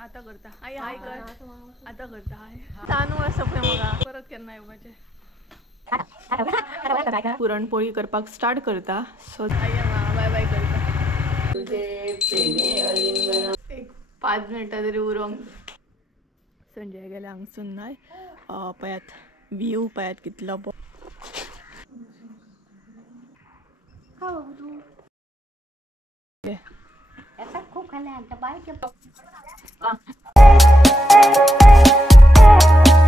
आता करता आई हाय कर आता करता हाय तांदूळ असं मगा परत केन्ना येवपाचे पुरणपोळी करपाक स्टार्ट करता सो बाय बाय करता एक 5 मिनिटां तरी उरोंक संजय गेले हांगसून नाय पयात व्ह्यू पयात कितलो खूप खाल्ले आता bye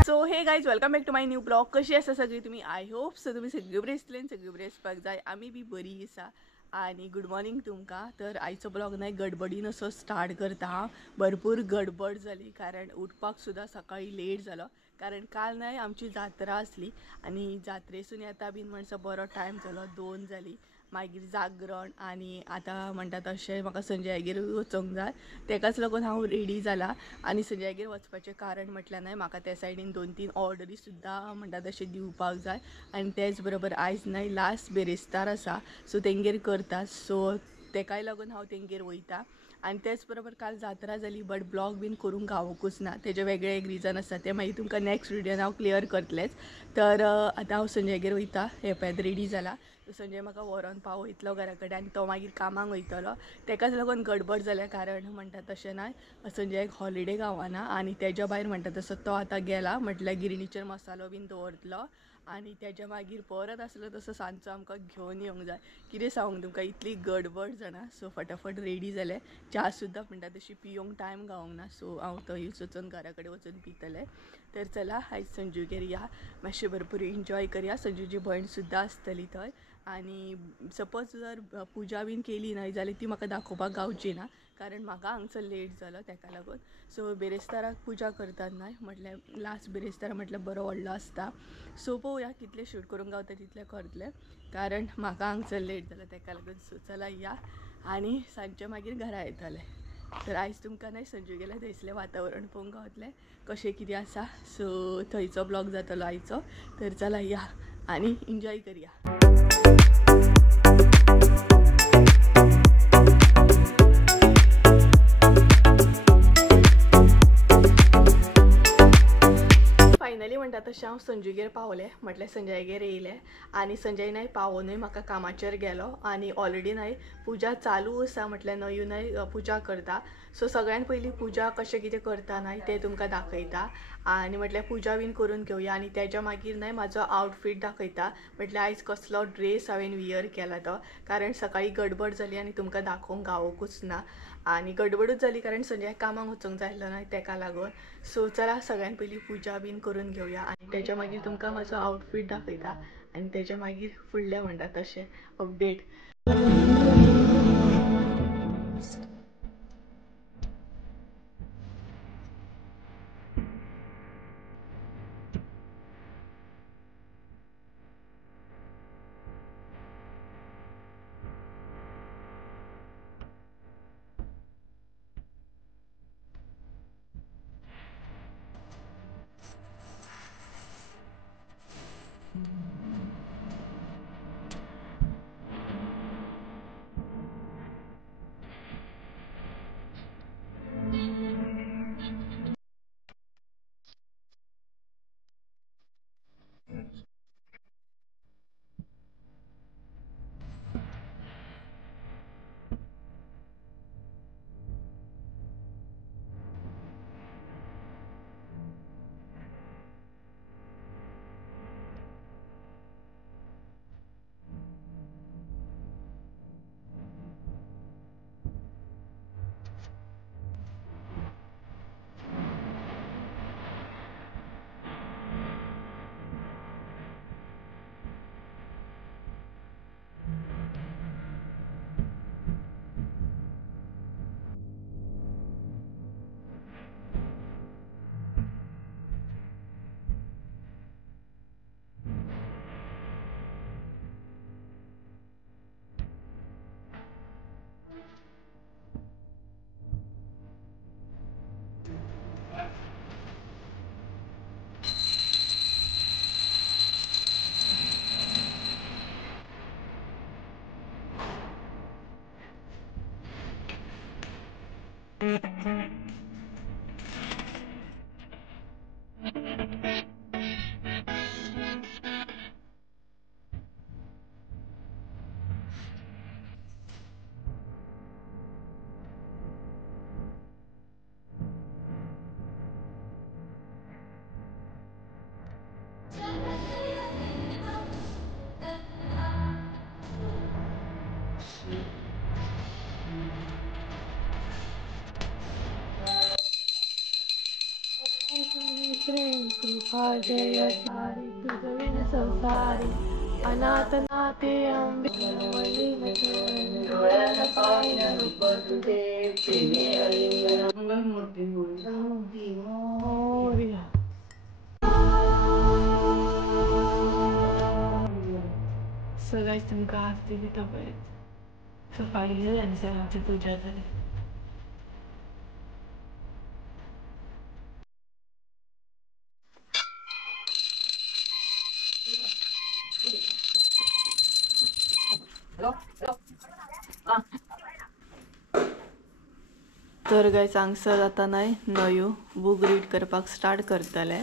so hey guys welcome back to my new blog कशी आसा सगळी तुम्ही आय होप सो तुम्ही सगळी बरी आसतली सगळी बरी आसपाक जाय आमी बी बरी आसा आणि गुड मॉर्निंग तुमकां तर आयचो ब्लॉग नाही गडबडीन असो स्टार्ट करता हांव भरपूर गडबड जाली कारण उठपाक सुद्दां सकाळी लेट जालो कारण काल नाही आमची जात्रा आसली आणि जात्रेसून येता बीन म्हणसो बरो टायम जालो 2 जाली मागीर जागरण आणि आता म्हणटा तशें म्हाका संजयागेर वचोंक जाय तेकाच लागून हांव रेडी जाला आणि संजयागेर वचपाचें कारण म्हटल्यार नाही म्हाका त्या सायडीन 2-3 ऑर्डरी सुद्दां म्हणटा तशें दिवपाक जाय आणि तेच बरोबर आयज नाही लास्ट बेरेस्तार आसा सो तेंगेर करता सो तेकाय लागून हांव तेंगेर वयता आणि तेच बरोबर काल जात्रा जाली बट ब्लॉग बीन करूंक गावोकूच ना तेजे वेगळे एक रिजन आसा ते मागीर तुमकां नेक्स्ट व्हिडियोन हांव क्लियर करतलेंच तर आतां हांव संजयागेर वयता हे पळय रेडी जाला संजय म्हाका व्हरोन पावयतलो घरा कडेन आनी तो मागीर कामाक वयतलो तेकाच लागून गडबड जाल्या कारण म्हणटा तशें नाय संजयाक हॉलिडे गावना आनी तेज्या भायर म्हणटा तसो तो आतां गेला म्हटल्यार गिरणीचेर मसालो बीन दवरतलो आनी तेज्या मागीर परत आसलो तसो सांजचो आमकां घेवन येवंक जाय कितें सांगूंक तुमकां इतली गडबड जाणा सो फटाफट रेडी जाले च्या सुद्दां म्हणटा तशी पिवंक टायम गावंक ना सो हांव थंयच वचून घरा कडेन वचून पितलें तर चला आयज संजूगेर या मातशें भरपूर एन्जॉय करया संजूची भयण सुद्दां आसतली थंय आनी सपोज जर पुजा बीन केली न्हय जाल्यार ती म्हाका दाखोवपाक गावची ना कारण म्हाका हांगसर लेट जालो तेका लागून सो बेरेस्ताराक पुजा करतात न्हय म्हटल्यार लास्ट बेरेस्तार म्हटल्यार बरो व्हडलो आसता सो पळोवया कितले शूट करूंक गावता तितले करतले कारण म्हाका हांगसर लेट जालो तेका लागून सो चला या आनी सांजचे मागीर घरा येतले तर आयज तुमकां न्हय संजू गेले थंयसलें वातावरण पळोवंक गावतलें कशें कितें आसा सो थंयचो ब्लॉग जातलो आयचो तर चला या आनी एन्जॉय करया फायनली म्हणटा तशें हांव संजूगेर पावलें म्हटल्यार संजयागेर येयलें आनी संजय न्हय पावोनूय म्हाका कामाचेर गेलो आनी ऑलरेडी न्हय पुजा चालू आसा म्हटल्यार नयू न्हय पुजा करता सो सगळ्यान पयलीं पुजा कशें कितें करता न्हय तें तुमकां दाखयता आनी म्हटल्यार पुजा बीन करून घेवया आनी तेज्या मागीर न्हय म्हाजो आवटफीट दाखयता म्हटल्यार आयज कसलो ड्रेस हांवें वियर केला तो कारण सकाळी गडबड जाली आनी तुमकां दाखोवंक गावोकूच ना आनी गडबडूच जाली कारण संजय कामाक वचूंक जाय आसलो न्हय तेका लागून सो चला सगळ्यान पयलीं पुजा बीन करून घेवया आनी तेज्या मागीर तुमकां म्हाजो आवटफीट दाखयता आनी तेज्या मागीर फुडलें म्हणटा तशें अपडेट तू फार जयकारी तुझ विण संसारी अनाथ नाथे अंबे डोळ्याला पाहिलं रूप तुझे प्रेमे अलिंगन मोरया. So guys, तुमका आज दिली तब्येत सकाळी आणि सरांची पूजा झाली. तर गाय सांगसर आता नाही नयो बुक रीड करपाक स्टार्ट करतले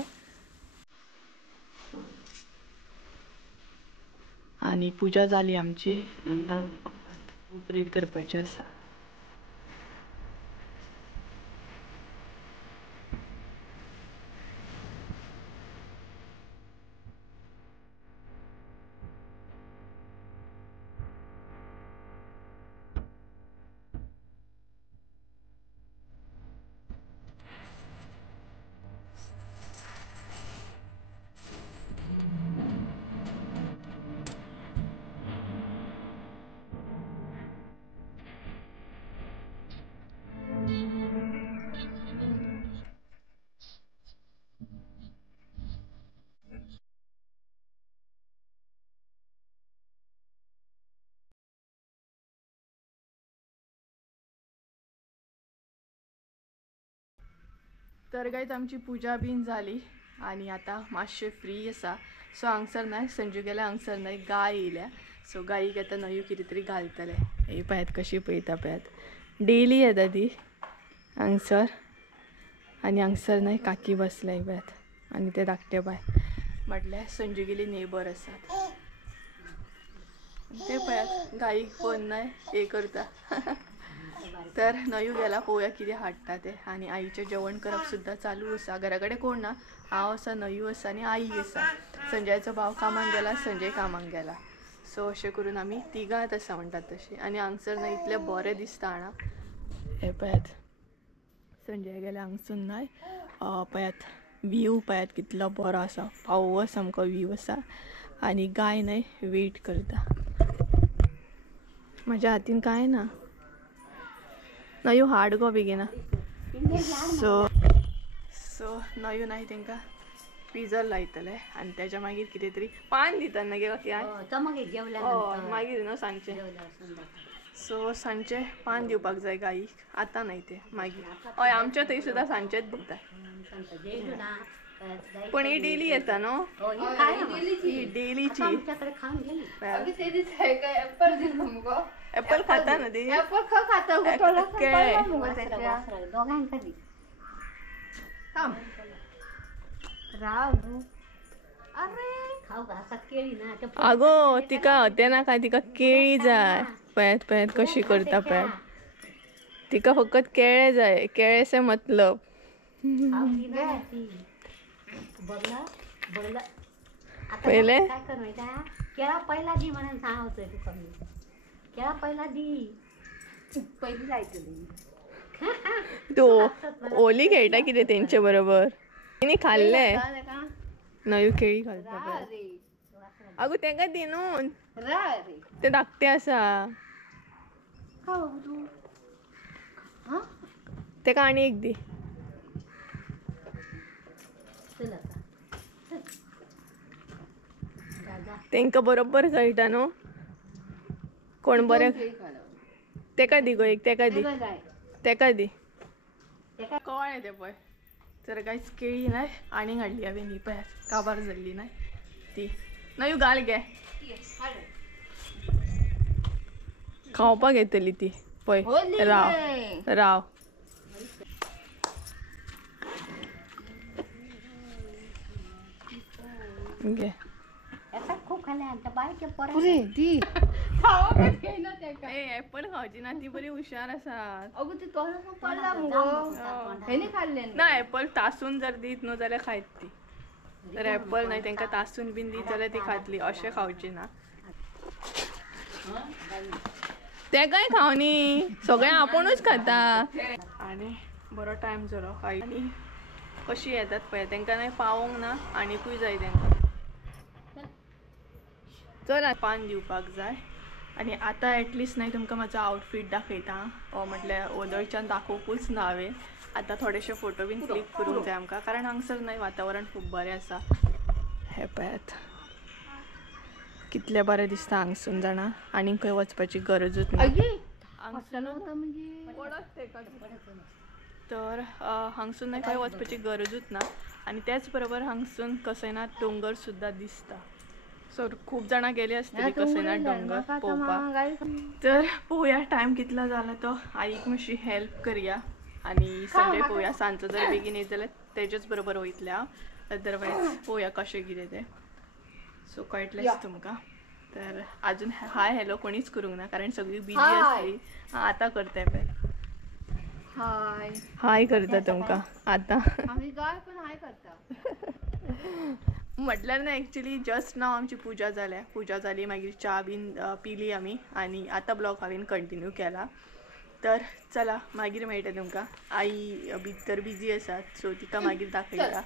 आणि पूजा झाली आमची. बुक रीड करपाची आसा. तर गायच आमची पूजा बीन झाली आणि आता मातशे फ्री असा. सो हांगसर नाही संजू गेल्या हांगसर नाही गाय येयल्या. सो गाईक आता नयो कितें तरी घालतले. हे पळयात कशी पळयता पळयात डेली येता ती हांगसर आणि हांगसर नाही काकी बसल्याय पळयात आणि ते धाकटे बाय म्हटल्यार संजू गेली नेबर आसात ते पळयात गाईक पण नाही हे करता. तर नयू गेला पळोवया कितें हाडटा ते आणि आईचें जेवण करप सुद्दां चालू आसा. घरा कडेन कोण ना हांव आसा नयू आसा आनी आई आसा. संजयचो भाव कामाक गेला संजय कामाक गेला. सो अशें करून आमी तिगांच आसा म्हणटात तशें. आनी हांगसर ना इतलें बरें दिसता हांगा. हे पळयात संजय गेले हांगसून नाय पळयात व्यू पळयात कितलो बरो आसा. फावो सामको व्यू आसा आनी गाय न्हय वेट करता. म्हज्या हातीन कांय ना नयू हाड गो बेगिना. सो नयू नाही तांकां पिजर लायतले आनी तेच्या मागीर कितें तरी पान दिता ना गे मागीर न्हू सांजचे. सो सांजचे पान दिवपाक जाय गाईक आतां न्हय ते मागीर. हय आमच्या थंय सुद्दां सांजचेच भुकता पण ही डेली येता न्हू ही डेलीची. एप्पल खाता ना ती अगो तिका हते ना काय तिका केळी जाय. पळयात पळयात कशी करता पळयात. तिका फकत केळे जाय केळे से मतलब. पहिले केळा पहिला दी म्हणून सांगतोय तुका मी. केळा पहिला दी पहिली जायतली. तू ओली खेळटा कितें तेंचे बरोबर. तिने खाल्ले नयू केळी घालता. अगो तेंका दी न्हू ते धाकटे आसा तेका आनी एक दी. तेंका बरोबर कळटा न्हू कोण बरें. तेका दी गो एक तेका दी तेका दी कळ्ळें तें पळय. तर कांयच केळी नाय आनीक हाडली हांवें न्ही पळयात काबार जाल्ली नाय ती. नयू घाल गे खावपाक येतली ती पळय. राव राव घे खूप खाल्ले आता बायके एप्पल खावची ना ती बरी हुशार आसात. अगो ती तोंडात पडला मुगो हेने खाल्ले ना एप्पल तासून जर दीत न्हू जाल्यार खायत ती. तर एप्पल न्हय तांकां तासून बीन दीत जाल्यार ती खातली अशें खावची ना. तेकाय खावनी सगळें आपुणूच खाता. आनी बरो टायम जालो आनी कशी येतात पळय तांकां नाही पावोंक ना आनीकूय जाय तांकां. चल पान दिवपाक जाय. आणि आता ॲटलिस्ट नाही तुमकां म्हाजो आउटफीट दाखयता म्हटल्यार वदळच्यान दाखोवपूच ना हांवें. आता थोडेशे फोटो बीन क्लिक करूंक जाय आमकां कारण हांगसर नाही वातावरण खूब बरें आसा. हे पळयात कितलें बरें दिसता हांगसून जाणा आनी खंय वचपाची गरजूच ना. तर हांगसून खंय वचपाची गरजूच ना. आनी त्याच बरोबर हांगसून कसयनाथ डोंगर सुद्धा दिसता. सो खूप जाणां गेले असतली कसयनाथ डोंगर पळोवपाक. तर पळोवया टायम कितलो जाला तो. आईक मातशी हेल्प करया आनी संडे पळोवया. सांजचो जर बेगीन येत जाल्यार तेजेच बरोबर वयतलें हांव. अदरवायज पळोवया कशें कितें तें. सो कळटलेंच तुमकां. तर अजून हाय हॅलो कोणीच करूंक ना कारण सगळीं बिजी आसली. आतां करताय पळय. हाय हाय करता तुमकां आतां. आमी गाय पण हाय करता. म्हटल्यार ना एक्चुअली जस्ट नाव आमची पुजा जाली मागीर च्या बीन पिली आमी आनी आतां ब्लॉग हांवें कंटिन्यू केला. तर चला मागीर मेळटा तुमकां. आई भितर बिजी आसा सो तिका मागीर दाखयता.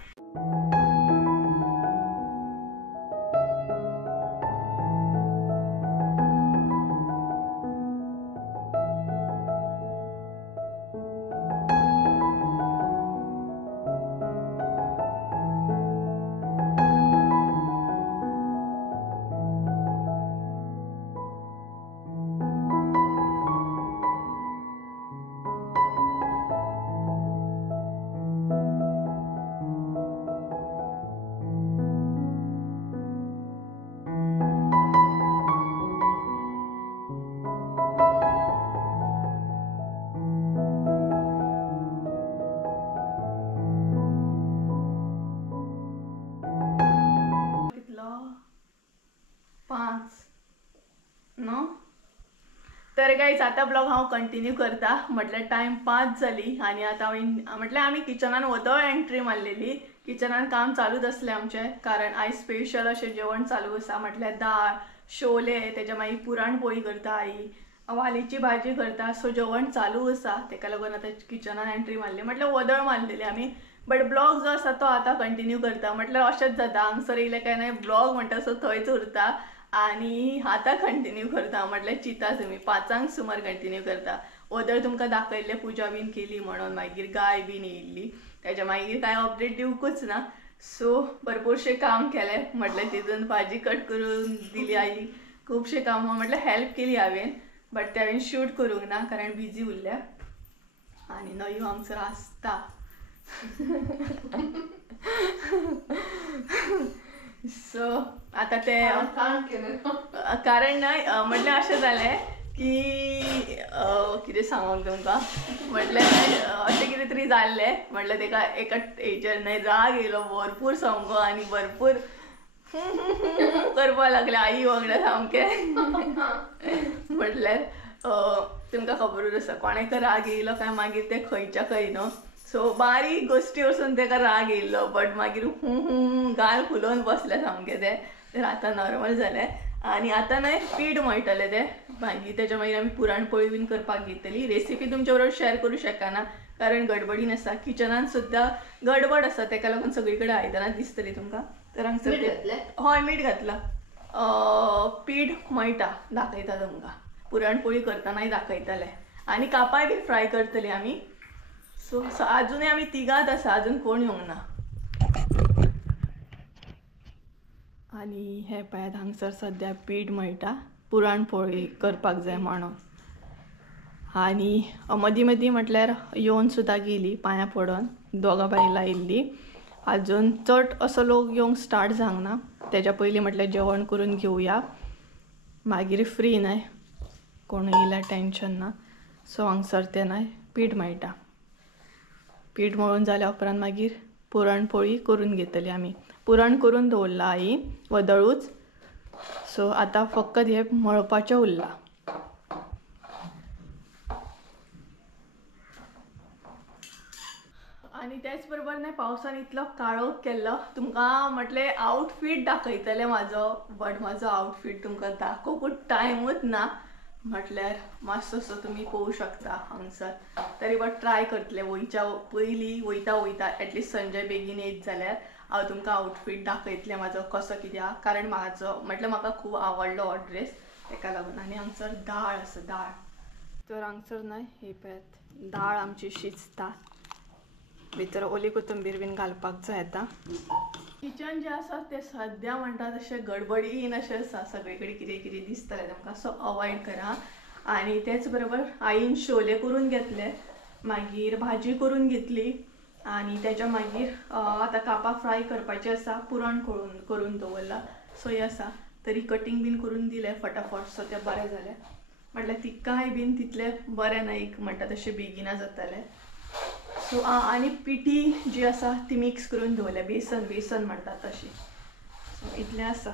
तर गाईज आता ब्लॉग हांव कंटिन्यू करता. म्हटल्यार टायम 5 जाली आनी आतां हांवें म्हटल्यार आमी किचनान वदळ एंट्री मारलेली. किचनान काम चालूच आसलें आमचें कारण आयज स्पेशल अशें जेवण चालू आसा. म्हटल्यार दाळ शोले तेच्या मागीर पुरणपोळी करता आई वालीची भाजी करता. सो जेवण चालू आसा तेका लागून आतां किचनान एंट्री मारली. म्हटल्यार वदळ मारलेली आमी. बट ब्लॉग जो आसा तो आतां कंटिन्यू करता. म्हटल्यार अशेंच जाता हांगसर येयलें काय नाही ब्लॉग म्हणटा सो थंयच उरता आनी आतां कंटिन्यू करता. म्हटल्यार चिता तुमी 5 सुमार कंटिन्यू करता. वदळ तुमकां दाखयल्लें पुजा बीन केली म्हणून मागीर गाय बीन येयल्ली तेच्या मागीर कांय अपडेट दिवकूच ना. सो भरपूरशें काम केलें. म्हटल्यार तितून भाजी कट करून दिली आई. खुबशे कामां म्हटल्यार हेल्प केली हांवें बट ते हांवें शूट करूंक ना कारण बिजी उरल्या आनी न्हंयो हांगसर आसता. सो आतां ते कारण न्हय म्हटल्यार अशें जालें की कितें सांगूंक तुमकां. म्हटल्यार अशें कितें तरी जाल्लें. म्हटल्यार तेका एका हेचेर न्हय राग येयलो भरपूर सामको आनी भरपूर करपा लागलें आई वांगडा सामकें. म्हटल्यार तुमकां खबरूच आसा कोणाक राग येयलो काय मागीर ते खंयच्या खंय न्हू. सो बारीक गोश्टी वचून तेका राग येयल्लो बट मागीर गाल फुलोवन बसलें सामकें तें. तर आतां नॉर्मल जालें आनी आतां न्हय पीठ मळटलें तें मागीर तेच्या मागीर आमी पुरणपोळी बीन करपाक घेतली. रेसिपी तुमच्या बरोबर शेअर करूं शकना कारण गडबडीन आसा. किचनान सुद्दां गडबड आसा तेका लागून सगळी कडेन आयदनां दिसतली तुमकां. तर हांगसर हय मीठ घातला. पीठ मळटा दाखयता तुमकां. पुरणपोळी करतनाय दाखयतलें आनी कापाय बी फ्राय करतली आमी. सो अजुनूय आमी तिगात आसा अजून कोण येवंक ना. आनी हे पळयात हांगसर सद्या पीठ मळटा पुरणपोळी करपाक जाय म्हणून. आनी मदीं मदीं म्हटल्यार येवन सुद्दां गेली पांयां पडोन 2 बायलां आयिल्लीं. अजून चड असो लोक येवंक स्टार्ट जावंक ना. तेच्या पयलीं म्हटल्यार जेवण करून घेवया मागीर फ्री न्हय कोण येयल्यार टेंशन ना. सो हांगसर ते न्हय पीठ मळटा. पीठ मळून जाल्या उपरांत मागीर पुरणपोळी करून घेतली आमी. पुरण करून दवरला आई वदळूच. सो आतां फकत हे मळपाचें उरलां. आनी त्याच बरोबर न्हय पावसान इतलो काळोख केल्लो. तुमकां म्हटलें आउटफीट दाखयतलें म्हाजो बट म्हाजो आउटफीट तुमकां दाखोवपूच टायमूच ना. म्हटल्यार मस्त असो तुम्ही पळोवू शकता हांगसर. तरी पण ट्राय करतले वयच्या पयलीं वयता एटलीस्ट संजय बेगीन येत जाल्यार हांव तुमकां आउटफीट दाखयतलें म्हाजो कसो कित्याक, कारण म्हाका खूब आवडलो हो ड्रेस तेका लागून. आनी हांगसर दाळ आसा दाळ, तर हांगसर न्हय हे पळयात दाळ आमची शिजता, भितर ओली कोथंबीर बीन घालपाक जाय आतां. किचन जें आसा तें सद्या म्हणटा तशें गडबडीन अशें आसा, सगळे कडेन कितें कितें दिसतलें तुमकां, सो अवॉयड करा. आनी तेच बरोबर आईन शोले करून घेतले, मागीर भाजी करून घेतली आनी तेच्या मागीर आतां कापां फ्राय करपाचें आसा, पुरण करून दवरला सोय आसा. तरी कटींग बीन करून दिलें फटाफट, सो तें बरें जालें. म्हटल्यार तिकाय बीन तितलें बरें न्हय म्हणटा तशें बेगिना जातालें. सो आनी पिठी जी आसा ती मिक्स करून दवरल्या, बेसन म्हणटा तशी. सो इतलें आसा.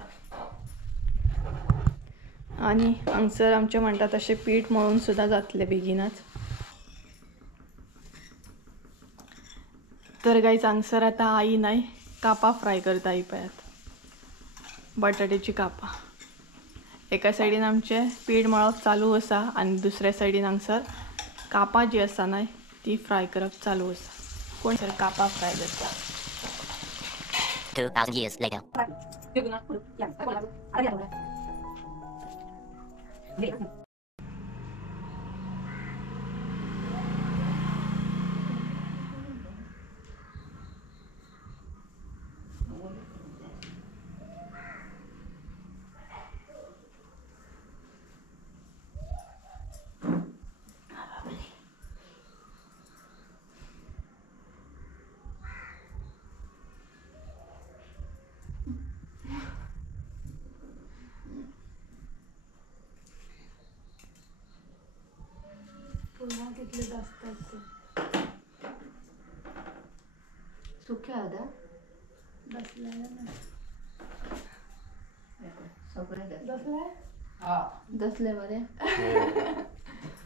आनी हांगसर आमचें म्हणटा तशें पीठ मळून सुद्दां जातलें बेगिनाच. तर गायज हांगसर आतां आई न्हय कापां फ्राय करता, ही पळयात बटाट्याची कापां. एका सायडीन आमचें पीठ मळप चालू आसा आनी दुसऱ्या सायडीन हांगसर कापां जी आसा न्हय ती फ्राय करप चालू आसा. कोण सर कापां फ्राय करता. 2,000 years later. पुन्हा कितले जास्त ते सुख्या होत्या बसलेलं सगळे दसले बरे.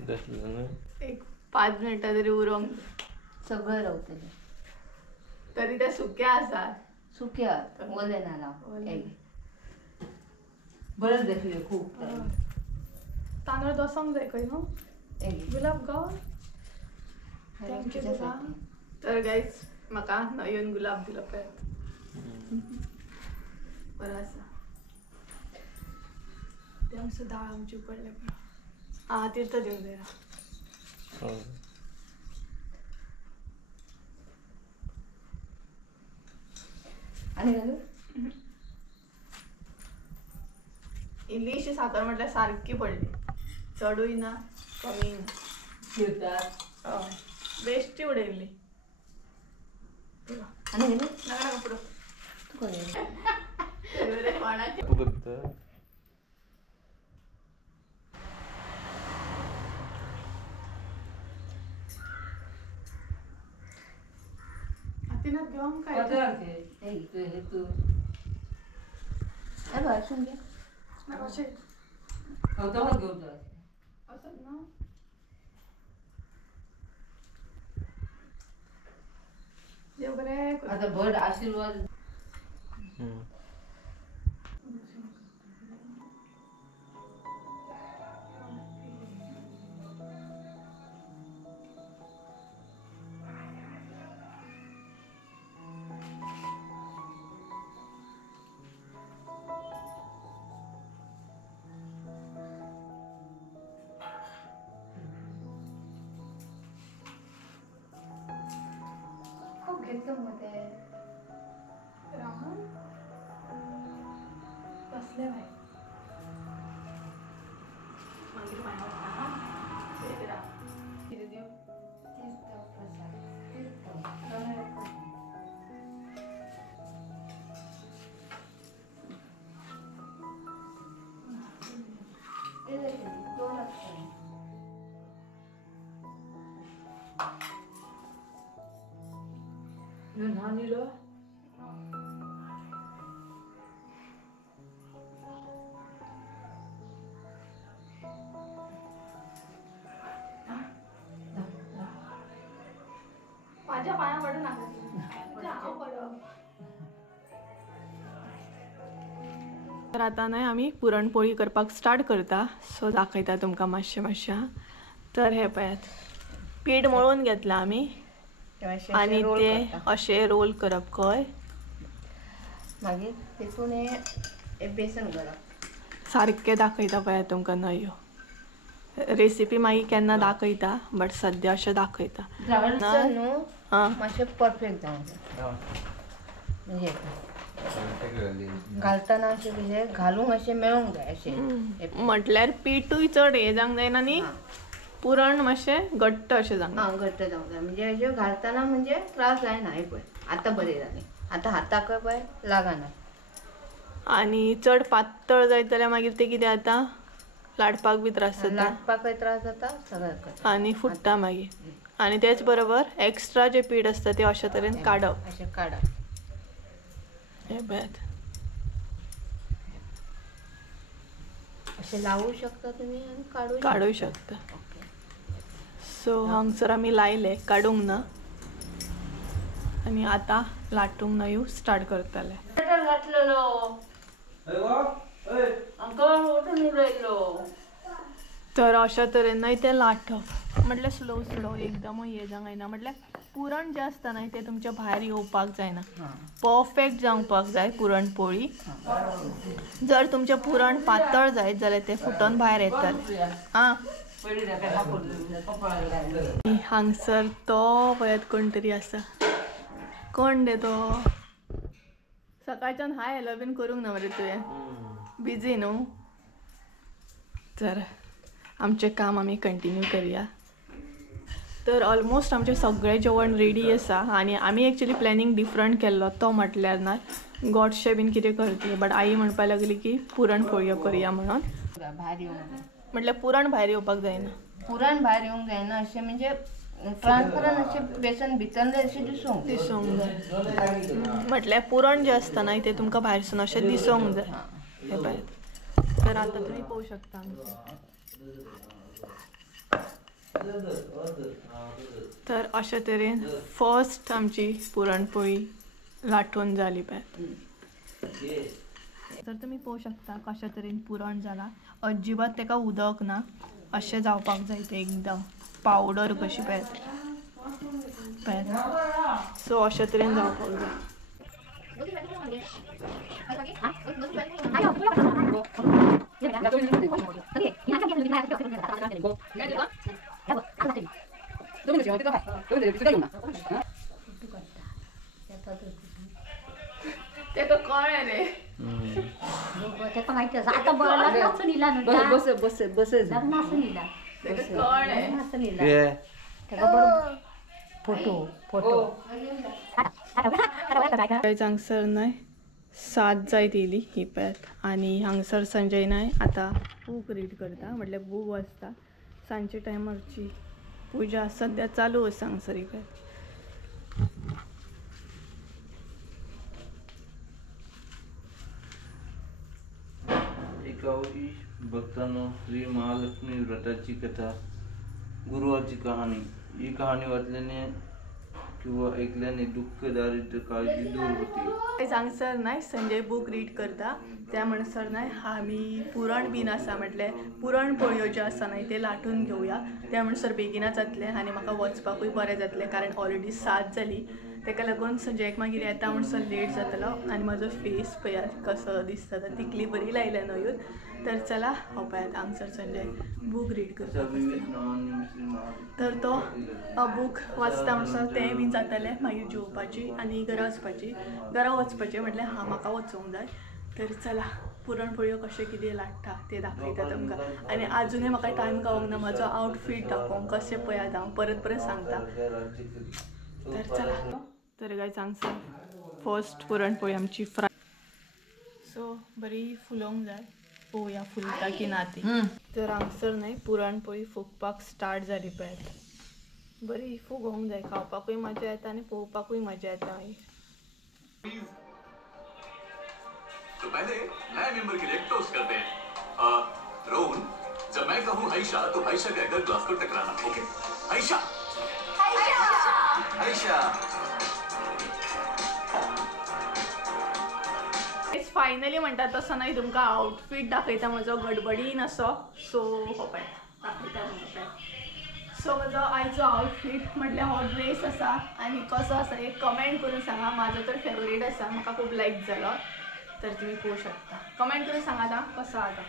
दसलं एक 5 मिनिटां तरी उरोंक सगळे रावतले. तरी ते सुक्या आसात. सुख्या ओले ना राव ओले. बरें देखले खूप तांदूळ दसोंक जाय खंय न्हू. गुलाब गाव थँक्यू तुका. तर गायज म्हाका नयन गुलाब दिलो पळयात, बरो आसा. ते आमचो दाळ आमची उकडले पण तीर्थ दिवंक जाय. आनी घालू इल्लीशी साखर म्हटल्यार सारकी पडली, चडूय ना कमी ना. हय बेश्टी उडयल्ली. आनी घालू नाका नाका पुरो. तुका कोणाचे हातीनात घेऊन काय भाषण घे अशें घेऊन असंच ना. देव बरें करूं. आता बड आशीर्वाद खूप घेतलं मध्ये राहून बसले बाय. मागीर मायना कितें देव तीर्थ प्रसाद तीर्थ दोन अक्षर Nanilo? माझ्या पाया पडू नका. जाओ पडो. तर आता नाही आम्ही पुरणपोळी करपाक स्टार्ट करता. सो दाखयता तुमकां मातशें. तर हे पळयात पीठ मळून घेतला आम्ही आणि ते असे रोल करप कय. मागीर तितून हे बेसन घालप. सारकें दाखयता पळयात तुमकां न्हय. रेसिपी मागीर केन्ना दाखयता बट सद्या अशें दाखयता. मातशें परफेक्ट जावंक जाय. म्हणजे घालतना अशें म्हणजे घालूंक अशें मेळूंक जाय अशें. म्हटल्यार पीठूय चड हे जावंक जायना न्ही. पुरण मातशें घट्ट अशें जावंक घट्ट जावंक जाय. म्हणजे अशें घालतना म्हणजे त्रास जायना. हे पळय आतां बरें जालें. आतां हाताक पळय लागना. आणि चड पातळ जायत जाल्यार मागीर ते कितें जाता लाटपाक बी त्रास जाता. लाटपाकय त्रास जाता सगळ्याक. आणि फुट्टा मागीर. आणि तेच बरोबर एक्स्ट्रा जे पीठ असता ते अशा तरेन काडप. अशें काडप. हे पळयात अशें लावू शकता तुमी आनी काडूं शकता. सो हांगसर आमी लायले काडूंक ना आणि आता लाटूंक नायू स्टार्ट करतले. तर अशा तरेन नाही ते लाटप म्हटल्यार स्लो एकदम हे जावंक जायना. म्हटल्यार पुरण जे आसता न्हय ते तुमच्या भायर येवपाक जायना. परफेक्ट जावपाक जाय पुरणपोळी. जर तुमचें पुरण पातळ जायत जाल्यार ते फुटोन भायर येतले. हांगसर तो पळयात कोण तरी आसा. कोण रे तो? सकाळच्यान हाय हॅलो बीन करूंक ना मरे तुवें. बिझी न्हू. तर आमचें काम आमी कंटिन्यू करुया. तर ऑलमोस्ट आमचें सगळें जेवण रेडी आसा आनी आमी एक्चुली प्लॅनिंग डिफरंट केल्लो. तो म्हटल्यार ना गोडशें बीन कितें करतली बट आई म्हणपाक लागली की पुरणपोळयो करुया म्हणून. भायर येवंक जाय. म्हटल्यार पुरण भायर येवपाक जायना. पुरण भायर येवंक जायना. अशें म्हणजे ट्रान्सपरंट अशें बेसन भितरलें अशें दिसूंक जाय. म्हटल्यार पुरण जें आसता न्हय तें तुमकां भायरसून अशें दिसूंक जाय. हे पळयात. तर आतां तुमी पळोवंक शकता तर अशा तरेन फर्स्ट आमची पुरणपोळी लाटून जाली पळयात. तर तुमी पळोवंक शकता कशा तरेन पुरण जाला. अजिबात तेका उदक ना. अशें जावपाक जाय ते एकदम पावडर कशी पळयात. सो अशा तरेन जावपाक जाय. तेका कळ्ळें रे. तेका माहिती आसा. आतां लग्नाचो न्हिला न्हू. बस लग्नाचो न्हिला. तेका कळ्ळें. लग्नाचो न्हिला. तेका बरोबर फोटो. हांगसर न्हय 7 जायत येयली ही पळयात. आनी हांगसर संजय न्हय आतां बूक रीड करता. म्हटल्यार बूक वाचता. सांजचे टायमारची पुजा सद्या चालू आसा हांगसर ही पळयात. एकावरी भक्तांनो श्री महालक्ष्मी व्रताची कथा गुरुवाची कहाणी. ही कहाणी वाचल्याने किंवा ऐकल्याने दुःख दारिद्र्य काळजी दूर होते. हांगसर न्हय संजय बूक रीड करता. त्या म्हणसर न्हय आमी पुरण बीन आसा म्हटल्यार पुरणपोळयो ज्यो आसा न्हय ते लाटून घेवया. त्या म्हणसर बेगिनाच जातलें आनी म्हाका वचपाकूय बरें जातलें कारण ऑलरेडी 7 जाली. तेका लागून संजयक मागीर येता म्हणसर लेट जातलो आनी म्हजो फेस पळयात कसो दिसता. तिकली बरी लायल्या न्हयूत. तर चला हो पळयात हांगसर संजय बूक रीड करता. तर तो बूक वाचता म्हणसर तें बीन जातलें. मागीर जेवपाची आनी घरा वचपाचें म्हटल्यार म्हाका वचूंक जाय. तर चला पुरणपोळयो कशें कितें लाटता तें दाखयता तुमकां. आनी आजुनूय म्हाका टायम गावोंक ना म्हाजो आउटफीट दाखोवंक कशें पळयात हांव परत सांगता. तर चला. तर गायज हांगसर फर्स्ट पुरणपोळी आमची फ्राय. सो बरी फुलोवंक जाय. पळोवया फुलता की ना ती. तर हांगसर न्हय पुरणपोळी फुगपाक स्टार्ट जाली पळयात. बरी फुगोवंक जाय. खावपाकूय मजा येता आनी पळोवपाकूय मजा येता मागीर. तो पहले नए मेंबर के लिए टोस्ट करते हैं. रोहन, जब मैं कहूँ आयशा तो आयशा कहकर ग्लास को टकराना. ओके आयशा. आयशा. फायनली म्हणतात तसं नाही तुमका आउटफिट दाखयता म्हजो गडबडीन असो. सो हो पळय दाखयता तुमकां. सो म्हजो आयचो आउटफिट म्हटल्यार हो ड्रेस आसा आनी कसो आसा एक कमेंट करून सांगा. म्हाजो तर फेवरेट आसा, म्हाका खूब लायक जालो. तर तुम्ही पळोवंक शकता. कमेंट करून सांगा आतां कसो आसा.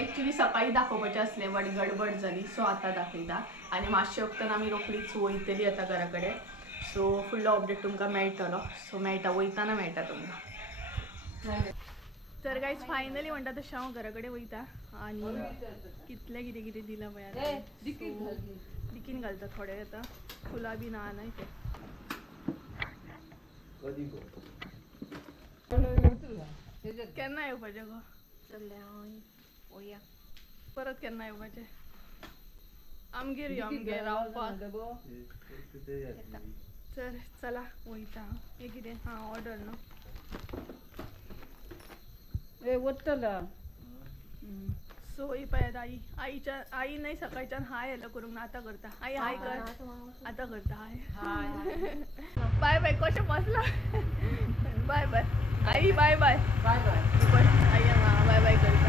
एक्चुअली सकाळी दाखोवपाचें आसलें बट गडबड जाली सो आतां दाखयता. आनी मातशे वक्तान आमी रोखडीच वयतली आतां घरा कडेन. सो फुडलो अपडेट तुमकां मेळटलो. सो मेळटा वयताना मेळटा तुमकां. तर गायज फायनली म्हणटा तशें हांव घरा कडेन वयता आनी कितलें कितें कितें दिलां पळय आतां. डिकीन घालता थोडे आतां. फुलां बी ना न्हय ते. केन्ना येवपाचें गो? परत केन्ना येवपाचें? आमगेर यो आमगेर रावपाक. तर चला वयता. हे कितें? हां ऑर्डर न्हू. सो ही पळय आईच्या आई नाही सकाळच्यान हाय हॅलो करूंक ना. आतां करता. आई हाय कर. आतां करता हाय. Bye bye. कशें बसला? बाय बाय आई. Bye bye. Bye bye. आई हां बाय बाय करता.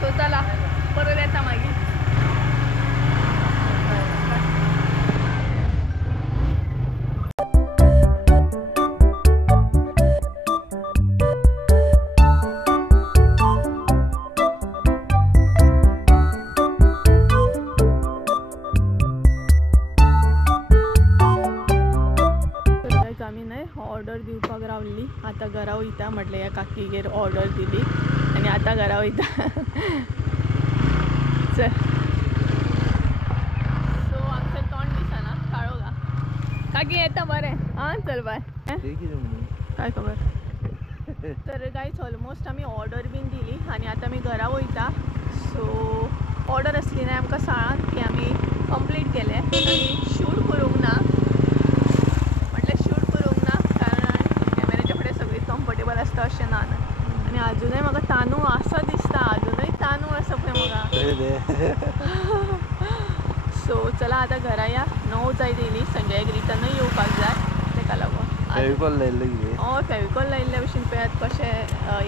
सो चला परत येता मागीर. आमी न्हय ऑर्डर दिवपाक रावल्ली. आतां घरा वयता म्हटलें ह्या काकीगेर ऑर्डर दिली आनी आतां घरा वयता. चल. सो आमचें तोंड दिसना काळोगा. काकी येता बरें. आं चल बाय. काय खबर. तर गायज ऑलमोस्ट आमी ऑर्डर बीन दिली आनी आतां आमी घरा वयता. सो ऑर्डर आसली न्हय आमकां सांगात की आमी कंप्लीट केलें आनी शूट करूंक ना. कम्फर्टेबल आसता अशें ना. आनी अजुनूय म्हाका तांदूळ आसा दिसता. अजुनूय तांदूळ आसा पळय म्हाका. सो चला आतां घरा या. 9 जाय दिली. संजयाक रिटर्नूय येवपाक जाय तेका लागून. फेविकॉल लायिल्लें. हय फेविकॉल लायिल्ल्या भशेन पळयात कशें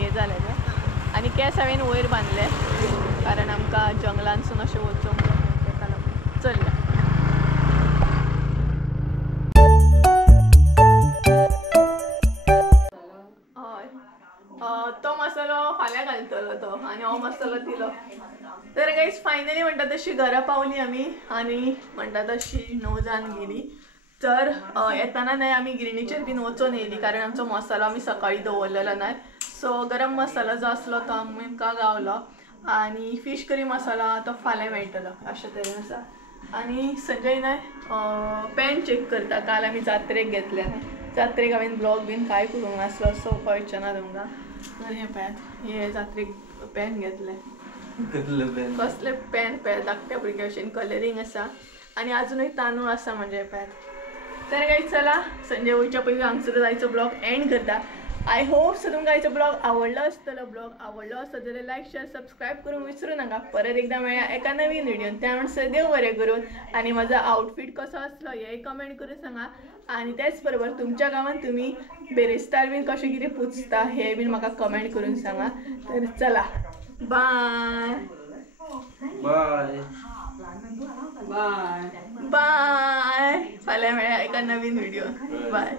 हें जालें तें. आनी केंस हांवें वयर बांदले कारण आमकां जंगलानसून अशें वचूंक जाय तेका लागून. चल. तो मसालो फाल्यां घालतलो तो आनी हो मसालो दिलो. तर गायज फायनली म्हणटा तशी घरा पावली आमी आनी म्हणटा तशी 9 जावन गेली. तर येताना न्हय आमी गिरणीचेर बीन वचून येयली कारण आमचो मसालो आमी सकाळी दवरलेलो न्हय. सो गरम मसालो जो आसलो तो आमकां गावलो आनी फीश करी मसाला तो फाल्यां मेळटलो अशे तरेन आसा. आनी संजय न्हय पॅन चेक करता. काल आमी जात्रेक घेतले न्हय. जात्रेक हांवें ब्लॉग बीन कांय करूंक नासलो सो कळचें ना तुमकां. तर हें पळयात हे जात्रेक पॅन घेतले. कसले पॅन पळयात धाकट्या भुरग्या भशेन कलरींग आसा आनी अजुनूय तांदूळ आसा म्हणजे पळयात. तर गायज चला संजय वयच्या पयलीं हांगसर आयचो ब्लॉग एंड करता. आय होप सो तुमकां आयचो ब्लॉग आवडलो आसतलो. ब्लॉग आवडलो आसत जाल्यार लायक शेअर सबस्क्रायब करूंक विसरूं नाका. परत एकदा मेळया एका नवीन व्हिडिओन. त्या म्हणसर देव बरें करून. आनी म्हजो आउटफीट कसो आसलो हेंय कमेंट करून सांगा. आनी तेच बरोबर तुमच्या गांवांत तुमी बेरेस्तार बीन कशें कितें पुजता हें बीन म्हाका कमेंट करून सांगा. तर चला बाय बाय बाय बाय. फाल्यां मेळया एका नवीन व्हिडिओन. बाय.